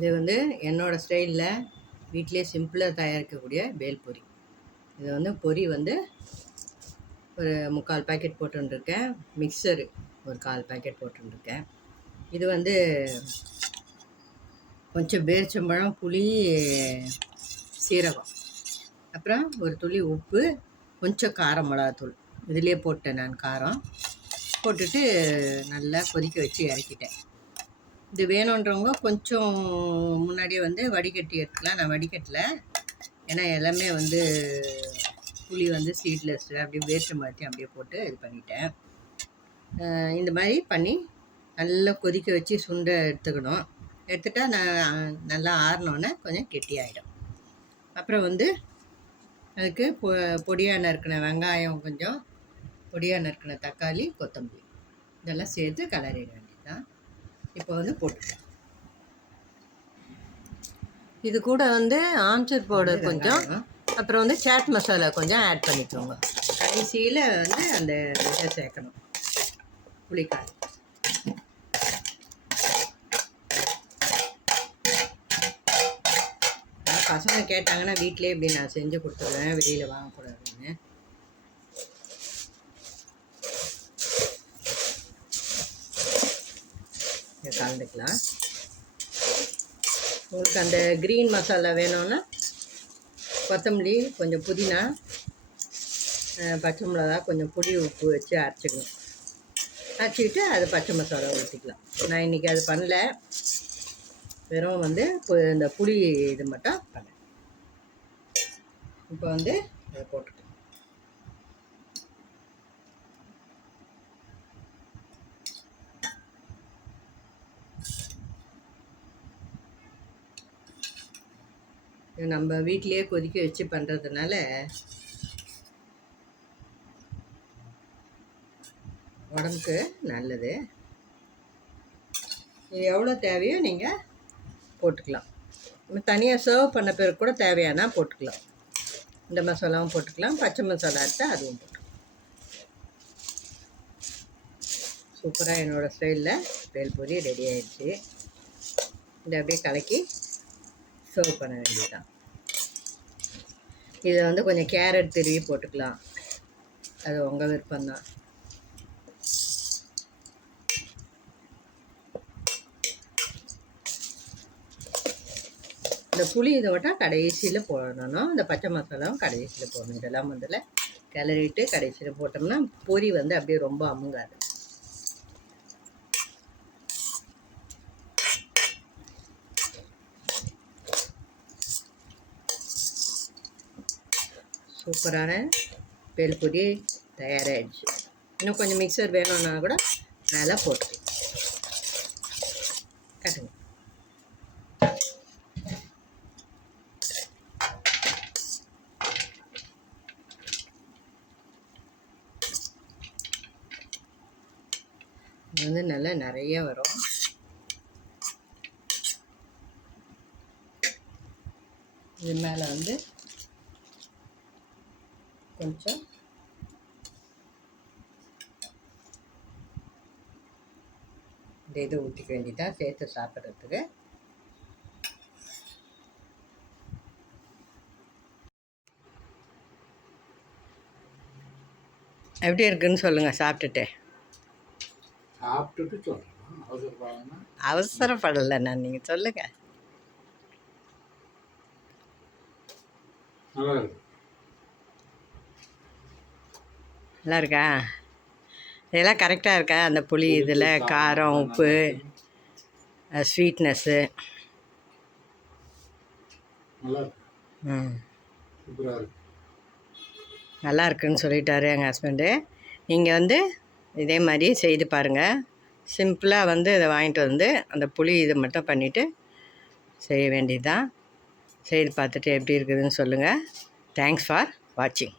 இது வந்து என்னோடய ஸ்டைலில் வீட்டிலே சிம்பிளாக தயாரிக்கக்கூடிய பேல்பூரி. இது வந்து பொரி வந்து ஒரு 3/4 பாக்கெட் போட்டுருக்கேன். மிக்சரு ஒரு 1/4 பாக்கெட் போட்டுருக்கேன். இது வந்து கொஞ்சம் பேரிச்சம்பழம், புளி, சீரகம், அப்புறம் ஒரு துளி உப்பு, கொஞ்சம் காரம் மிளகாத்தூள் இதிலே போட்டேன். நான் காரம் போட்டுட்டு நல்லா கொதிக்க வச்சு இறக்கிட்டேன். இது வேணுன்றவங்க கொஞ்சம் முன்னாடியே வந்து வடிகட்டி எடுத்துக்கலாம். நான் வடிகட்டலை, ஏன்னா எல்லாமே வந்து புளி வந்து சீட்லெஸ் அப்படியே வேஸ்ட்டு மாற்றி அப்படியே போட்டு இது பண்ணிட்டேன். இந்த மாதிரி பண்ணி நல்லா கொதிக்க வச்சு சுண்டை எடுத்துக்கணும். எடுத்துட்டா நான் நல்லா ஆறினோன்னே கொஞ்சம் கெட்டியாகிடும். அப்புறம் வந்து அதுக்கு பொடியாக நறுக்கின வெங்காயம், கொஞ்சம் பொடியாக நறுக்கின தக்காளி, கொத்தமல்லி இதெல்லாம் சேர்த்து கலரிட வேண்டியதுதான். இப்போ வந்து போட்டுக்கலாம். இது கூட வந்து ஆம்ச்சூர் பவுடர் கொஞ்சம், அப்புறம் வந்து சாட் மசாலா கொஞ்சம் ஆட் பண்ணிக்கோங்க. கடைசியில் வந்து அந்த இதை சேர்க்கணும், புளிக்காய். பசங்க கேட்டாங்கன்னா வீட்டிலே இப்படி நான் செஞ்சு கொடுத்துருவேன், வெளியில் வாங்கக்கூடாதுன்னு. இதை கலந்துக்கலாம். உங்களுக்கு அந்த க்ரீன் மசாலா வேணும்னா கொத்தமல்லி, கொஞ்சம் புதினா, பச்சை மிளகா, கொஞ்சம் புளி, உப்பு வச்சு அரைச்சிக்கணும். அரைச்சிக்கிட்டு அது பச்சை மசாலா ஊற்றிக்கலாம். நான் இன்றைக்கி அது பண்ணல, வெறும் வந்து இந்த புளி இது மட்டும் பண்ணேன். இப்போ வந்து அதை போட்டுக்கலாம். நம்ம வீட்டிலையே கொதிக்க வச்சு பண்ணுறதுனால உடம்புக்கு நல்லது. இது எவ்வளோ தேவையோ நீங்கள் போட்டுக்கலாம். நம்ம தனியாக சர்வ் பண்ண பிறகு கூட தேவையானா போட்டுக்கலாம். இந்த மசாலாவும் போட்டுக்கலாம், பச்சை மசாலா எடுத்தால் அதுவும் போட்டுக்கலாம். சூப்பராக என்னோடய ஸ்டைலில் பேல்பூரி ரெடி ஆகிடுச்சு. இதை அப்படியே கலக்கி சர்வ் பண்ண வேண்டியதுதான். இதை வந்து கொஞ்சம் கேரட் திருவி போட்டுக்கலாம், அது உங்கள் விருப்பம்தான். இந்த புளி இதை விட்டால் கடைசியில் போடணும், இந்த பச்சை மசாலாவும் கடைசியில் போடணும். இதெல்லாம் முதல்ல கிளறிட்டு கடைசியில் போட்டோம்னா பொரி வந்து அப்படியே ரொம்ப அமுங்காது. சூப்பரான பேல்பூரி தயாராகிடுச்சு. இன்னும் கொஞ்சம் மிக்சர் வேணும்னா கூட மேலே போட்டு கட்டுங்க. இது வந்து நல்லா நிறைய வரும். இது மேலே வந்து கொஞ்சம் இந்த இது ஊற்றிக்க வேண்டியதான் சேர்த்து சாப்பிட்றதுக்கு. எப்படி இருக்குன்னு சொல்லுங்கள் சாப்பிட்டுட்டு. அவசரப்படலை நான், நீங்கள் சொல்லுங்கள். நல்லா இருக்கா? இதெல்லாம் கரெக்டாக இருக்கா? அந்த புளி இதில் காரம், உப்பு, ஸ்வீட்னஸ்ஸு. நல்லா இருக்குன்னு சொல்லிட்டாரு எங்கள் ஹஸ்பண்டு. நீங்கள் வந்து இதே மாதிரி செய்து பாருங்கள். சிம்பிளாக வந்து இதை வாங்கிட்டு வந்து அந்த புளி இதை மட்டும் பண்ணிவிட்டு செய்ய வேண்டியது தான். செய்து பார்த்துட்டு எப்படி இருக்குதுன்னு சொல்லுங்கள். தேங்க்ஸ் ஃபார் வாட்சிங்.